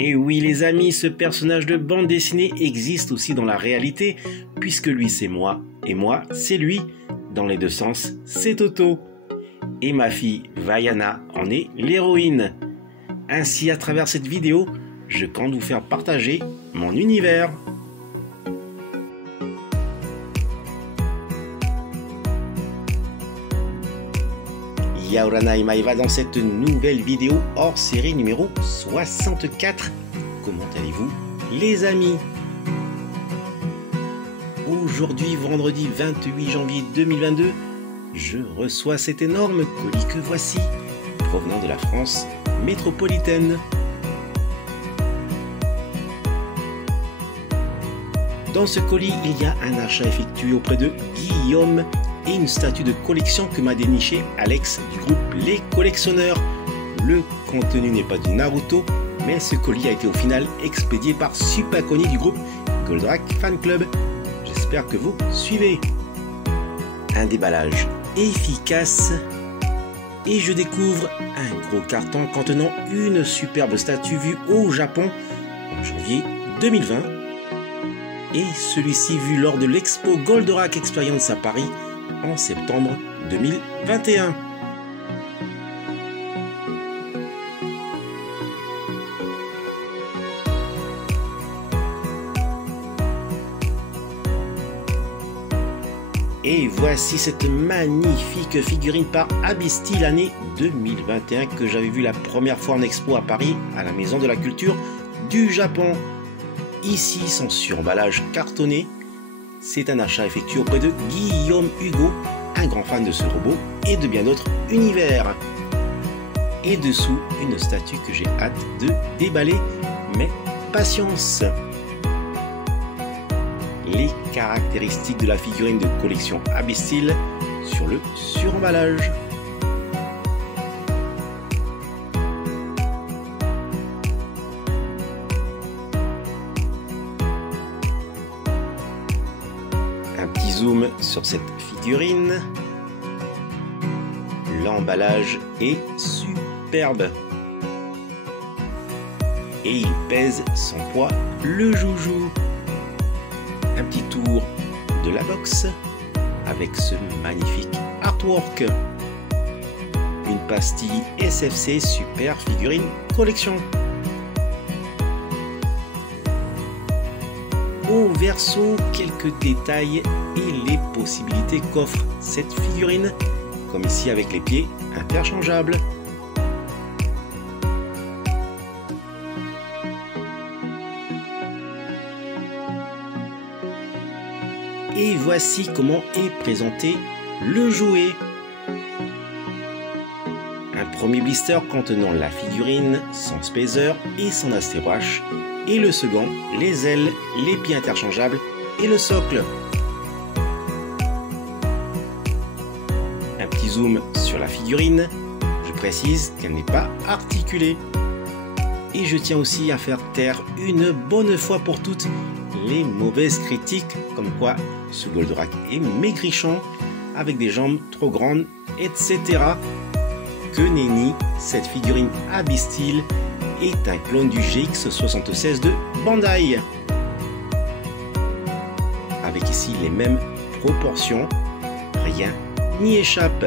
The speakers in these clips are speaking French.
Et oui les amis, ce personnage de bande dessinée existe aussi dans la réalité, puisque lui c'est moi, et moi c'est lui. Dans les deux sens, c'est Toto. Et ma fille Vaiana en est l'héroïne. Ainsi, à travers cette vidéo, je compte vous faire partager mon univers. Yaoranai Maeva dans cette nouvelle vidéo hors série numéro 64. Comment allez-vous les amis? Aujourd'hui, vendredi 28 janvier 2022, je reçois cet énorme colis que voici, provenant de la France métropolitaine. Dans ce colis, il y a un achat effectué auprès de Guillaume et une statue de collection que m'a déniché Alex du groupe Les Collectionneurs. Le contenu n'est pas du Naruto, mais ce colis a été au final expédié par Supakoni du groupe Goldorak Fan Club. J'espère que vous suivez. Un déballage efficace et je découvre un gros carton contenant une superbe statue vue au Japon en janvier 2020 et celui-ci vu lors de l'expo Goldorak Experience à Paris en septembre 2021. Et voici cette magnifique figurine par Abyss l'année 2021 que j'avais vue la première fois en expo à Paris à la Maison de la Culture du Japon. Ici, son suremballage cartonné. C'est un achat effectué auprès de Guillaume Hugo, un grand fan de ce robot et de bien d'autres univers. Et dessous, une statue que j'ai hâte de déballer, mais patience. Les caractéristiques de la figurine de collection Abyss Steel sur le suremballage. Un petit zoom sur cette figurine. L'emballage est superbe. Et il pèse son poids, le joujou. Un petit tour de la box avec ce magnifique artwork. Une pastille SFC Super Figurine Collection. Au verso, quelques détails et les possibilités qu'offre cette figurine, comme ici avec les pieds interchangeables. Et voici comment est présenté le jouet. Un premier blister contenant la figurine, son spacer et son astéroche. Et le second, les ailes, les pieds interchangeables et le socle. Un petit zoom sur la figurine. Je précise qu'elle n'est pas articulée. Et je tiens aussi à faire taire une bonne fois pour toutes les mauvaises critiques comme quoi ce Goldorak est maigrichon avec des jambes trop grandes, etc. Que nenni, cette figurine Abyss Steel est un clone du GX76 de Bandai. Avec ici les mêmes proportions, rien n'y échappe.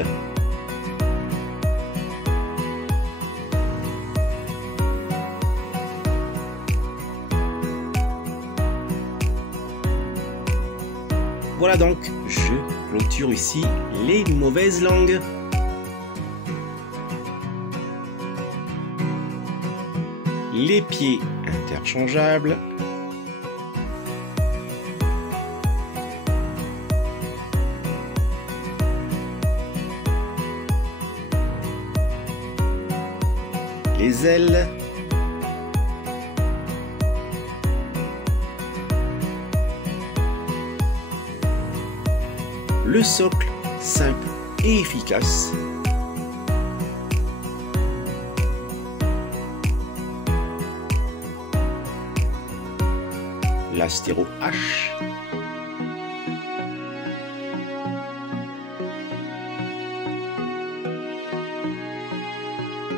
Voilà donc, je clôture ici les mauvaises langues. Les pieds interchangeables. Les ailes. Le socle, simple et efficace. L'astéro H.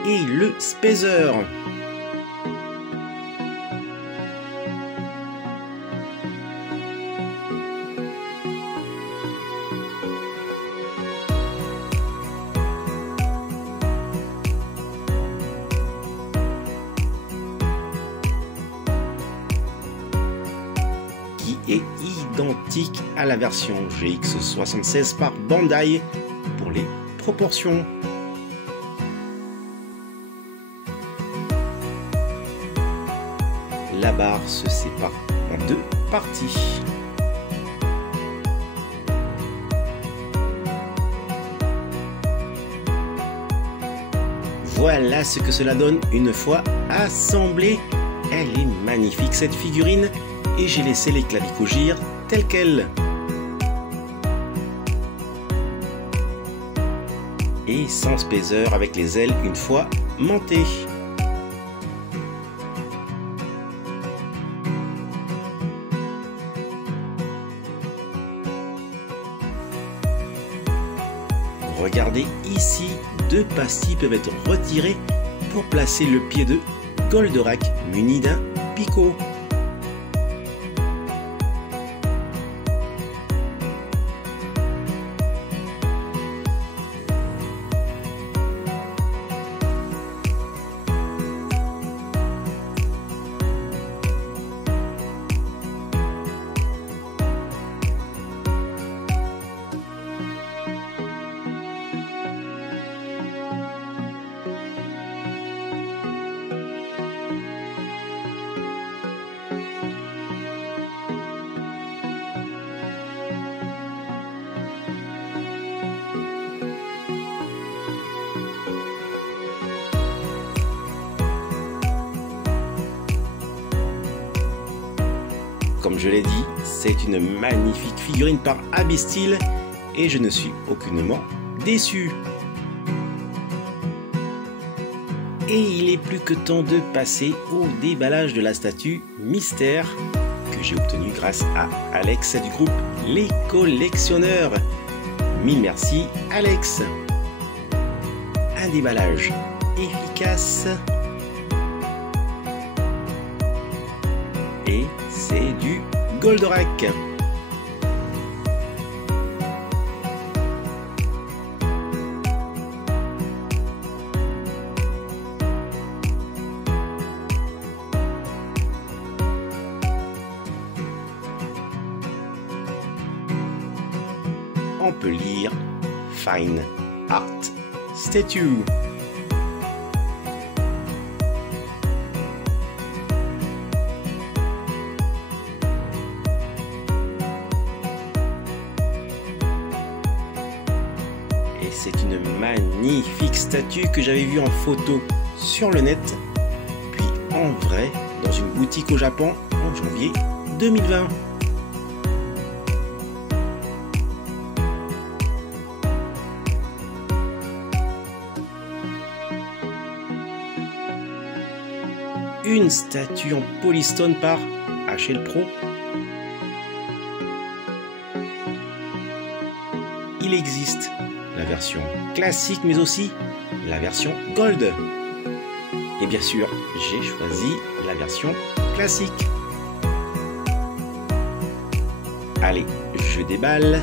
Et le spacer. est identique à la version GX76 par Bandai pour les proportions. La barre se sépare en deux parties. Voilà ce que cela donne une fois assemblée. Elle est magnifique cette figurine et j'ai laissé les clavicogires telles quelles. Et sans spacer avec les ailes une fois montées. Regardez ici, deux pastilles peuvent être retirées pour placer le pied de Goldorak muni d'un picot. Comme je l'ai dit, c'est une magnifique figurine par Abyss-Steel et je ne suis aucunement déçu. Et il est plus que temps de passer au déballage de la statue Mystère que j'ai obtenue grâce à Alex du groupe Les Collectionneurs. Mille merci Alex. Un déballage efficace. Et c'est du Goldorak. On peut lire Fine Art Statue. C'est une magnifique statue que j'avais vue en photo sur le net, puis en vrai dans une boutique au Japon en janvier 2020. Une statue en polystone par HL Pro. Il existe la version classique mais aussi la version Gold. Et bien sûr, j'ai choisi la version classique. Allez, je déballe.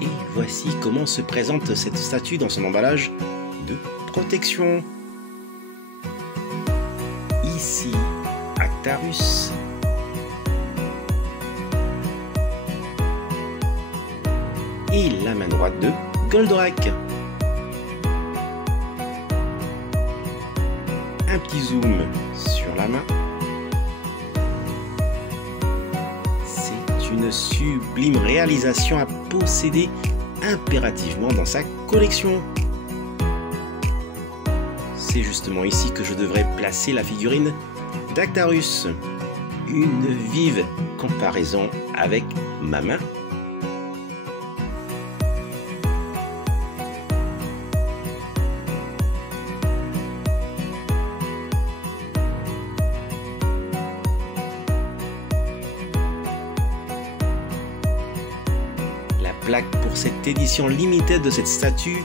Et voici comment se présente cette statue dans son emballage de protection. Ici, Actarus. Et la main droite de Goldorak. Un petit zoom sur la main. C'est une sublime réalisation à posséder impérativement dans sa collection. C'est justement ici que je devrais placer la figurine d'Actarus. Une vive comparaison avec ma main. La plaque pour cette édition limitée de cette statue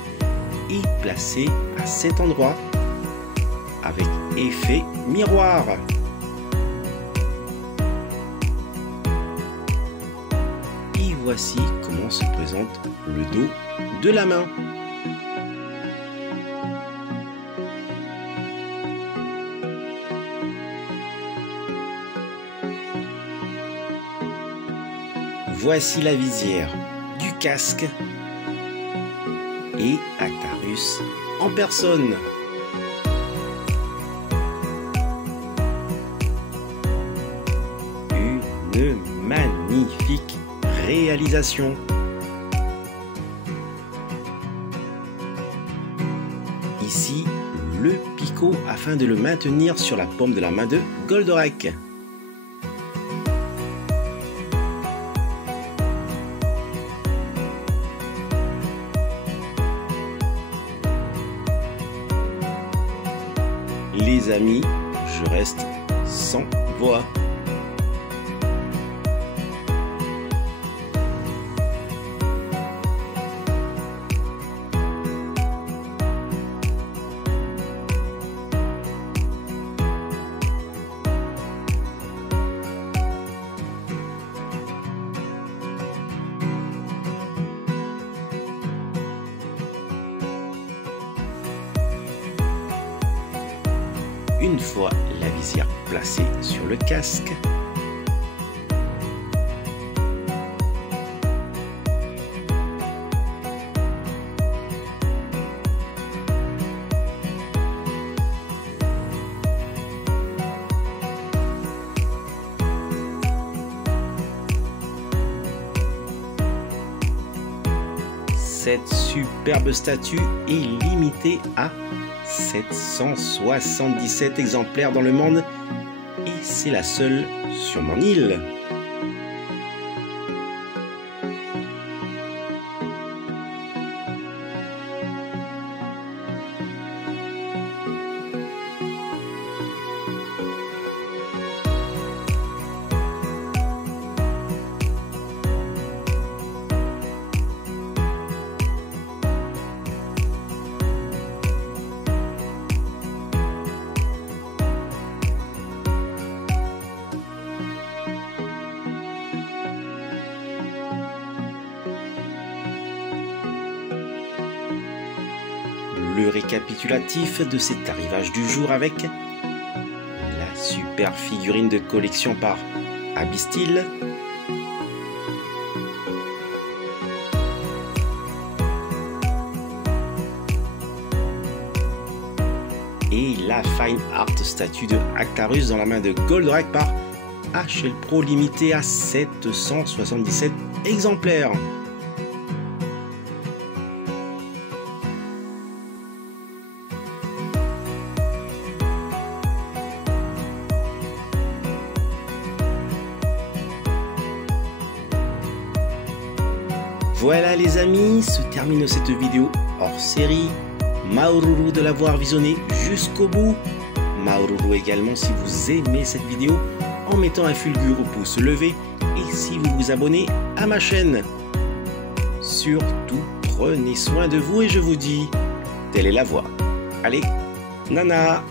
est placée à cet endroit avec effet miroir. Et voici comment se présente le dos de la main. Voici la visière du casque et Actarus en personne. Une magnifique réalisation. Ici, le picot afin de le maintenir sur la paume de la main de Goldorak. Les amis, je reste sans voix. Une fois la visière placée sur le casque, cette superbe statue est limitée à 777 exemplaires dans le monde et c'est la seule sur mon île. Le récapitulatif de cet arrivage du jour avec la super figurine de collection par Abysssteel, et la Fine Art statue de Actarus dans la main de Goldorak par HL Pro limitée à 777 exemplaires. Voilà les amis, se termine cette vidéo hors série. Maoruru de l'avoir visionné jusqu'au bout. Maoruru également si vous aimez cette vidéo en mettant un fulgure au pouce levé et si vous vous abonnez à ma chaîne. Surtout prenez soin de vous et je vous dis, telle est la voie. Allez, nana!